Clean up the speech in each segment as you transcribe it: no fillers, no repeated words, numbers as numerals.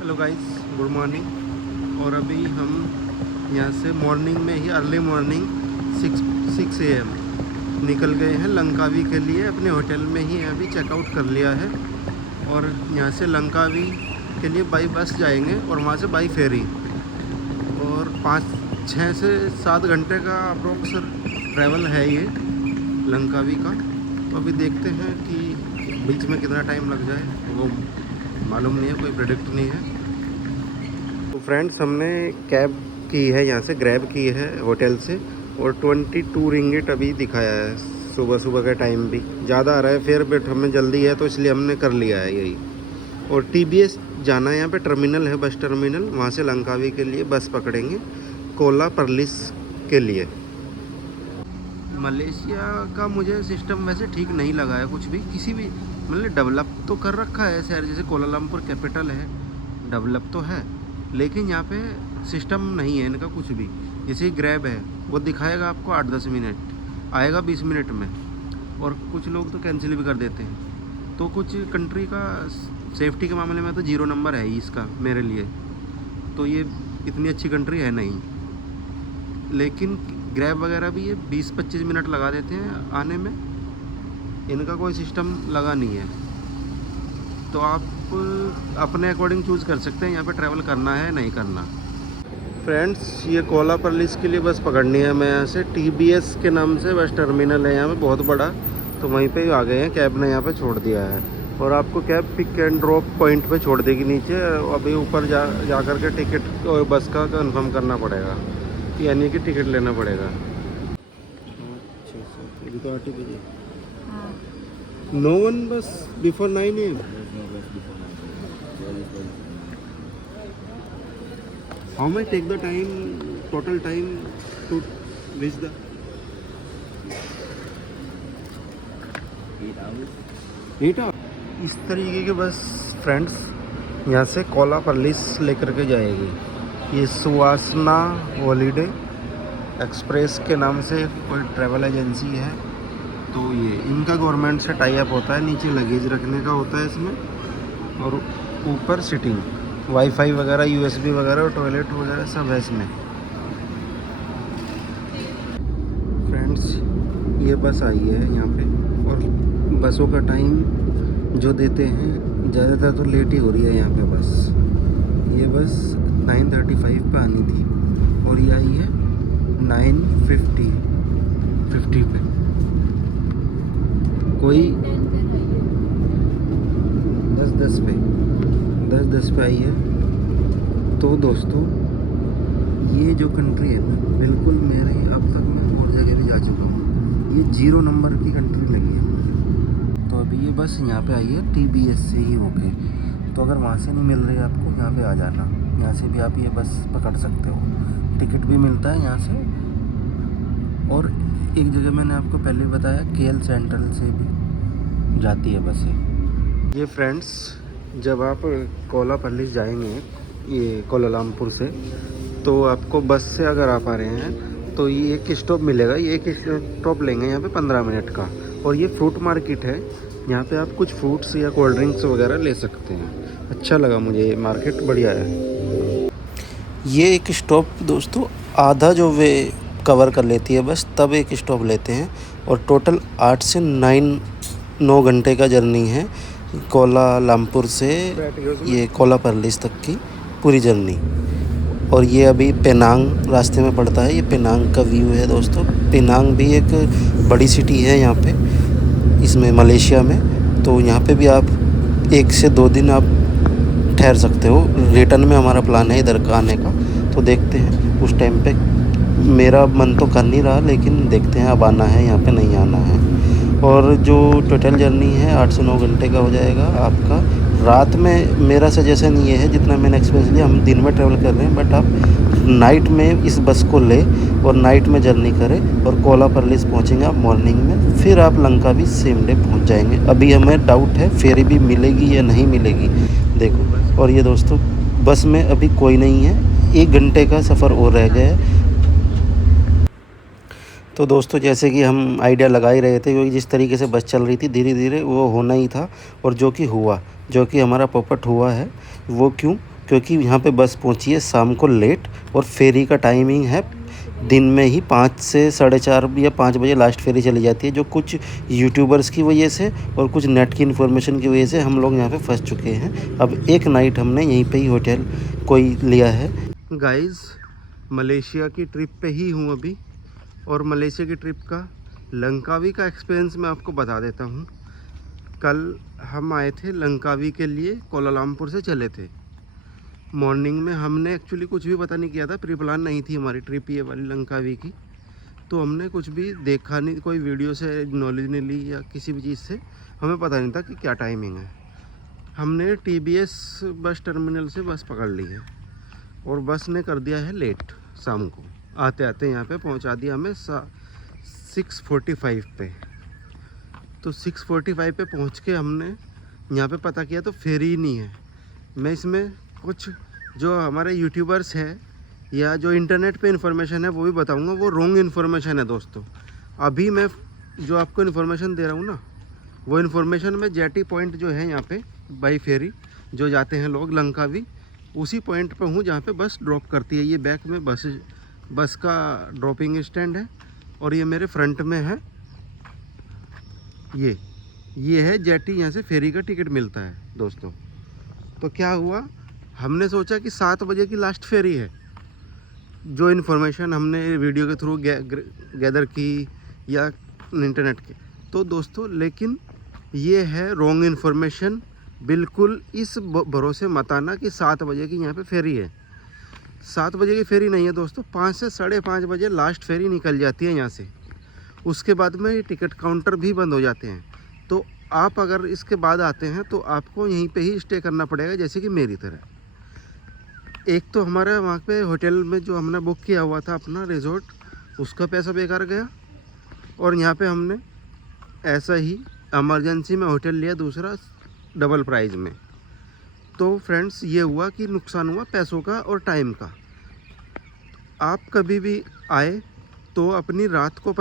Hello guys, good morning. और अभी हम यहाँ से मॉर्निंग में ही अर्ली मॉर्निंग 6 AM निकल गए हैं लंकावी के लिए। अपने होटल में ही अभी चेकआउट कर लिया है और यहाँ से लंकावी के लिए बाई बस जाएंगे और वहाँ से बाई फेरी। और 6 से 7 घंटे का अप्रोक्स ट्रैवल है ये लंकावी का। तो अभी देखते हैं कि बीच में कितना टाइम लग जाए, वो मालूम नहीं है, कोई प्रेडिक्ट नहीं है। तो फ्रेंड्स, हमने कैब की है, यहाँ से ग्रैब की है होटल से, और 22 रिंगिट अभी दिखाया है। सुबह सुबह का टाइम भी ज़्यादा आ रहा है फिर, बट हमें जल्दी है तो इसलिए हमने कर लिया है यही। और TBS जाना है, यहाँ पे टर्मिनल है, बस टर्मिनल, वहाँ से लंकावी के लिए बस पकड़ेंगे कोला परलिस के लिए। मलेशिया का मुझे सिस्टम वैसे ठीक नहीं लगा है कुछ भी, किसी भी मतलब डेवलप तो कर रखा है शहर, जैसे कोलालमपुर कैपिटल है, डेवलप तो है, लेकिन यहाँ पे सिस्टम नहीं है इनका कुछ भी। जैसे ग्रैब है, वो दिखाएगा आपको 8-10 मिनट, आएगा 20 मिनट में, और कुछ लोग तो कैंसिल भी कर देते हैं। तो कुछ कंट्री का सेफ्टी के मामले में तो 0 नंबर है ही इसका मेरे लिए। तो ये इतनी अच्छी कंट्री है नहीं। लेकिन ग्रैब वगैरह भी ये 20-25 मिनट लगा देते हैं आने में, इनका कोई सिस्टम लगा नहीं है। तो आप अपने अकॉर्डिंग चूज़ कर सकते हैं यहाँ पे ट्रैवल करना है नहीं करना। फ्रेंड्स, ये कोला परलिस के लिए बस पकड़नी है हमें। यहाँ से TBS के नाम से बस टर्मिनल है यहाँ पे बहुत बड़ा, तो वहीं पे ही आ गए हैं। कैब ने यहाँ पे छोड़ दिया है और आपको cab pick and drop point पे छोड़ देगी नीचे। अभी ऊपर जा कर के टिकट और बस का कंफर्म करना पड़ेगा, यानी कि टिकट लेना पड़ेगा। अभी तो 8 बजे। नो वन बस before 9 AM। How may take the time, total time to reach the 8 hours? इस तरीके के बस फ्रेंड्स यहाँ से कोला परलिस लेकर के जाएगी। ये सुवासना हॉलीडे एक्सप्रेस के नाम से कोई ट्रैवल एजेंसी है। तो ये इनका गवर्नमेंट से टाई अप होता है, नीचे लगेज रखने का होता है इसमें, और ऊपर सिटिंग, वाईफाई वगैरह, USB वगैरह और टॉयलेट वगैरह सब है इसमें। फ्रेंड्स, ये बस आई है यहाँ पे, और बसों का टाइम जो देते हैं ज़्यादातर तो लेट ही हो रही है यहाँ पे बस। ये बस 9:35 पे आनी थी और ये आई है 9:50 पे। कोई 10:10 पे आई है। तो दोस्तों, ये जो कंट्री है ना, बिल्कुल मेरे अब तक मैं और जगह भी जा चुका हूँ, ये 0 नंबर की कंट्री लगी है मुझे। तो अभी ये बस यहाँ पे आई है TBS से ही होके। तो अगर वहाँ से नहीं मिल रही है आपको, यहाँ पे आ जाना, यहाँ से भी आप ये बस पकड़ सकते हो, टिकट भी मिलता है यहाँ से। और एक जगह मैंने आपको पहले बताया, KL सेंट्रल से भी जाती है बसें। ये फ्रेंड्स, जब आप कोला परलिस जाएंगे ये कोलालमपुर से, तो आपको बस से अगर आप आ रहे हैं तो ये एक स्टॉप मिलेगा। ये एक स्टॉप लेंगे यहाँ पे 15 मिनट का, और ये फ्रूट मार्केट है। यहाँ पे आप कुछ फ्रूट्स या कोल्ड ड्रिंक्स वगैरह ले सकते हैं। अच्छा लगा मुझे, ये मार्केट बढ़िया है। ये एक स्टॉप दोस्तों आधा जो वे कवर कर लेती है बस, तब एक स्टॉप लेते हैं। और टोटल 8 से 9 घंटे का जर्नी है कोलालमपुर से ये कोला परलिस तक की पूरी जर्नी। और ये अभी पेनांग रास्ते में पड़ता है। ये पेनांग का व्यू है दोस्तों। पेनांग भी एक बड़ी सिटी है यहाँ पे, इसमें मलेशिया में। तो यहाँ पे भी आप 1 से 2 दिन आप ठहर सकते हो। रिटर्न में हमारा प्लान है इधर का आने का, तो देखते हैं उस टाइम पे। मेरा मन तो कर नहीं रहा, लेकिन देखते हैं अब आना है यहाँ पे नहीं आना है। और जो टोटल जर्नी है 8 से 9 घंटे का हो जाएगा आपका। रात में मेरा सजेशन ये है, जितना मैंने एक्सपीरियंस लिया, हम दिन में ट्रैवल कर रहे हैं, बट आप नाइट में इस बस को ले और नाइट में जर्नी करें, और कोला परलिस पहुँचेंगे आप मॉर्निंग में, फिर आप लंका भी सेम डे पहुँच जाएंगे। अभी हमें डाउट है फेरी भी मिलेगी या नहीं मिलेगी, देखो। और ये दोस्तों, बस में अभी कोई नहीं है, 1 घंटे का सफ़र और रह गया है। तो दोस्तों, जैसे कि हम आइडिया लगा ही रहे थे, क्योंकि जिस तरीके से बस चल रही थी धीरे धीरे, वो होना ही था। और जो कि हुआ, जो कि हमारा पोपट हुआ है। वो क्यों? क्योंकि यहाँ पे बस पहुँची है शाम को लेट, और फेरी का टाइमिंग है दिन में ही 5 से 4:30 या 5 बजे लास्ट फेरी चली जाती है, जो कुछ यूट्यूबर्स की वजह से और कुछ नेट की इन्फॉर्मेशन की वजह से हम लोग यहाँ पे फंस चुके हैं। अब एक नाइट हमने यहीं पे ही होटल कोई लिया है। गाइस, मलेशिया की ट्रिप पे ही हूँ अभी, और मलेशिया की ट्रिप का लंकावी का एक्सपीरियंस मैं आपको बता देता हूँ। कल हम आए थे लंकावी के लिए, कोलालमपुर से चले थे। मॉर्निंग में हमने एक्चुअली कुछ भी पता नहीं किया था, प्री प्लान नहीं थी हमारी ट्रिप ये वाली लंकावी की, तो हमने कुछ भी देखा नहीं, कोई वीडियो से नॉलेज नहीं ली या किसी भी चीज़ से हमें पता नहीं था कि क्या टाइमिंग है। हमने TBS बस टर्मिनल से बस पकड़ ली है, और बस ने कर दिया है लेट। शाम को आते आते यहाँ पे पहुँचा दिया हमें 6:45 पे। तो 6:45 पे पहुँच के हमने यहाँ पे पता किया तो फेरी ही नहीं है। मैं इसमें कुछ जो हमारे यूट्यूबर्स हैं या जो इंटरनेट पे इन्फॉर्मेशन है वो भी बताऊँगा, वो रॉन्ग इन्फॉर्मेशन है दोस्तों। अभी मैं जो आपको इन्फॉर्मेशन दे रहा हूँ ना, वो इन्फॉर्मेशन में जेटी पॉइंट जो है यहाँ पे बाई फेरी जो जाते हैं लोग लंकावी, उसी पॉइंट पे हूँ जहाँ पे बस ड्रॉप करती है। ये बैक में बस का ड्रॉपिंग स्टैंड है, और ये मेरे फ्रंट में है ये है जेटी, यहाँ से फेरी का टिकट मिलता है दोस्तों। तो क्या हुआ, हमने सोचा कि 7 बजे की लास्ट फेरी है, जो इन्फॉर्मेशन हमने वीडियो के थ्रू गैदर की या इंटरनेट के, तो दोस्तों लेकिन ये है रॉन्ग इन्फॉर्मेशन। बिल्कुल इस भरोसे मत आना कि 7 बजे की यहाँ पे फेरी है। 7 बजे की फेरी नहीं है दोस्तों, 5 से 5:30 बजे लास्ट फेरी निकल जाती है यहाँ से। उसके बाद में ये टिकट काउंटर भी बंद हो जाते हैं। तो आप अगर इसके बाद आते हैं तो आपको यहीं पे ही स्टे करना पड़ेगा, जैसे कि मेरी तरह। एक तो हमारा वहाँ पे होटल में जो हमने बुक किया हुआ था अपना रिजॉर्ट, उसका पैसा बेकार गया, और यहाँ पे हमने ऐसा ही इमरजेंसी में होटल लिया दूसरा डबल प्राइस में। तो फ्रेंड्स ये हुआ कि नुकसान हुआ पैसों का और टाइम का। आप कभी भी आए तो अपनी रात को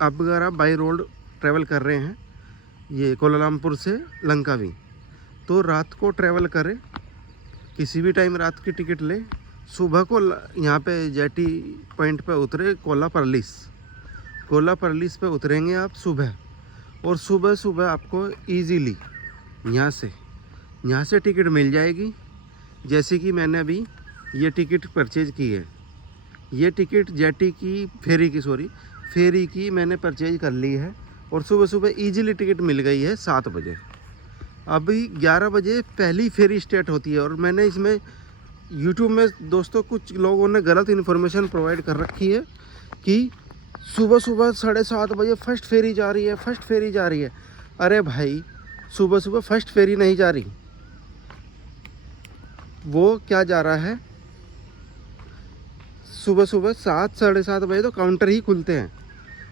अब अगर आप बाई रोड ट्रैवल कर रहे हैं ये कोलालमपुर से लंकावी, तो रात को ट्रैवल करें, किसी भी टाइम रात की टिकट ले, सुबह को यहाँ पे जेटी पॉइंट पे उतरे कोला परलिस पे उतरेंगे आप सुबह, और सुबह सुबह आपको इजीली यहाँ से टिकट मिल जाएगी। जैसे कि मैंने अभी ये टिकट परचेज़ की है, ये टिकट जेटी की फेरी की मैंने परचेज कर ली है, और सुबह सुबह इजीली टिकट मिल गई है 7 बजे। अभी 11 बजे पहली फेरी स्टार्ट होती है, और मैंने इसमें यूट्यूब में दोस्तों कुछ लोगों ने गलत इन्फॉर्मेशन प्रोवाइड कर रखी है कि सुबह सुबह 7:30 बजे फर्स्ट फेरी जा रही है। अरे भाई, सुबह सुबह फर्स्ट फेरी नहीं जा रही, वो क्या जा रहा है, सुबह सुबह 7-7:30 बजे तो काउंटर ही खुलते हैं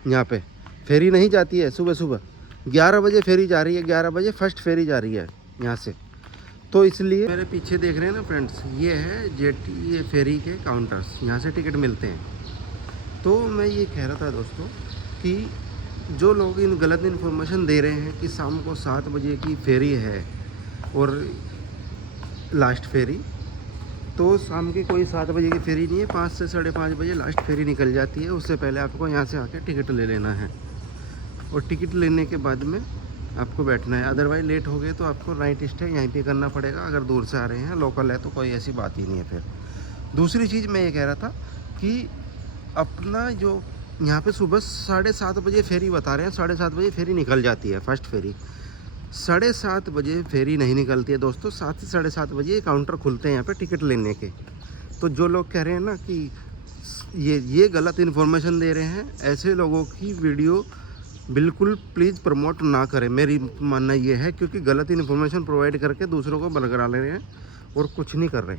यहाँ पे, फेरी नहीं जाती है सुबह सुबह। 11 बजे फेरी जा रही है, 11 बजे फर्स्ट फेरी जा रही है यहाँ से। तो इसलिए मेरे पीछे देख रहे हैं ना फ्रेंड्स, ये है जेटी, ये फेरी के काउंटर्स, यहाँ से टिकट मिलते हैं। तो मैं ये कह रहा था दोस्तों कि जो लोग इन गलत इन्फॉर्मेशन दे रहे हैं कि शाम को 7 बजे की फेरी है और लास्ट फेरी, तो शाम की कोई 7 बजे की फेरी नहीं है, 5 से 5:30 बजे लास्ट फेरी निकल जाती है। उससे पहले आपको यहाँ से आके टिकट ले लेना है, और टिकट लेने के बाद में आपको बैठना है। अदरवाइज लेट हो गए तो आपको नाइट स्टे यहीं पे करना पड़ेगा। अगर दूर से आ रहे हैं, लोकल है तो कोई ऐसी बात ही नहीं है। फिर दूसरी चीज़ मैं ये कह रहा था कि अपना जो यहाँ पे सुबह 7:30 बजे फेरी बता रहे हैं, 7:30 बजे फेरी निकल जाती है फर्स्ट फेरी। 7:30 बजे फेरी नहीं निकलती है दोस्तों, 7 से 7:30 बजे काउंटर खुलते हैं यहाँ पे टिकट लेने के। तो जो लोग कह रहे हैं ना कि ये गलत इन्फॉर्मेशन दे रहे हैं, ऐसे लोगों की वीडियो बिल्कुल प्लीज़ प्रमोट ना करें। मेरी मानना ये है, क्योंकि गलत इन्फॉर्मेशन प्रोवाइड करके दूसरों को बरकरा ले रहे हैं और कुछ नहीं कर रहे।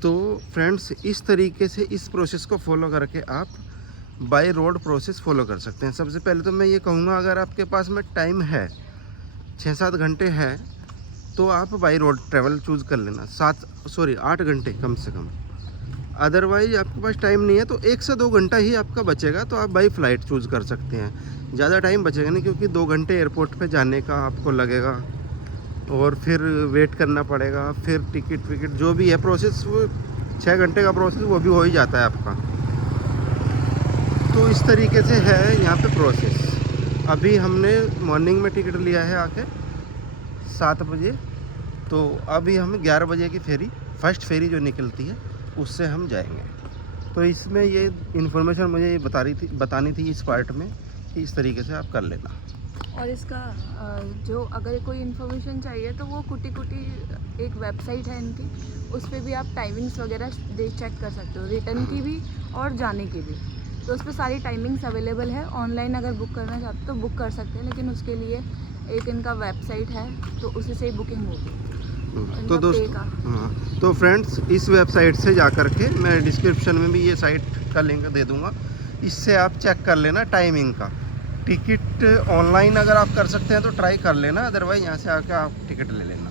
तो फ्रेंड्स, इस तरीके से इस प्रोसेस को फॉलो करके आप बाय रोड प्रोसेस फॉलो कर सकते हैं। सबसे पहले तो मैं ये कहूँगा, अगर आपके पास में टाइम है 6-7 घंटे है तो आप बाय रोड ट्रैवल चूज़ कर लेना, 8 घंटे कम से कम। अदरवाइज आपके पास टाइम नहीं है तो 1 से 2 घंटा ही आपका बचेगा, तो आप बाई फ़्लाइट चूज़ कर सकते हैं। ज़्यादा टाइम बचेगा नहीं, क्योंकि 2 घंटे एयरपोर्ट पे जाने का आपको लगेगा, और फिर वेट करना पड़ेगा, फिर टिकट विकट जो भी है प्रोसेस, वो 6 घंटे का प्रोसेस वो भी हो ही जाता है आपका। तो इस तरीके से है यहाँ पे प्रोसेस। अभी हमने मॉर्निंग में टिकट लिया है आके 7 बजे, तो अभी हमें 11 बजे की फेरी, फर्स्ट फेरी जो निकलती है उससे हम जाएंगे। तो इसमें ये इन्फॉर्मेशन मुझे ये बतानी थी इस पार्ट में कि इस तरीके से आप कर लेना। और इसका जो अगर कोई इन्फॉर्मेशन चाहिए तो वो कुटी कुटी एक वेबसाइट है इनकी, उस पर भी आप टाइमिंग्स वगैरह चेक कर सकते हो, रिटर्न की भी और जाने की भी। तो उस पर सारी टाइमिंग्स अवेलेबल है। ऑनलाइन अगर बुक करना चाहते हो तो बुक कर सकते हैं, लेकिन उसके लिए एक इनका वेबसाइट है तो उसी से ही बुकिंग होगी। तो दोस्तों, हाँ, तो फ्रेंड्स इस वेबसाइट से जा कर के, मैं डिस्क्रिप्शन में भी ये साइट का लिंक दे दूँगा, इससे आप चेक कर लेना टाइमिंग का। टिकट ऑनलाइन अगर आप कर सकते हैं तो ट्राई कर लेना, अदरवाइज़ यहाँ से आके आप टिकट ले लेना।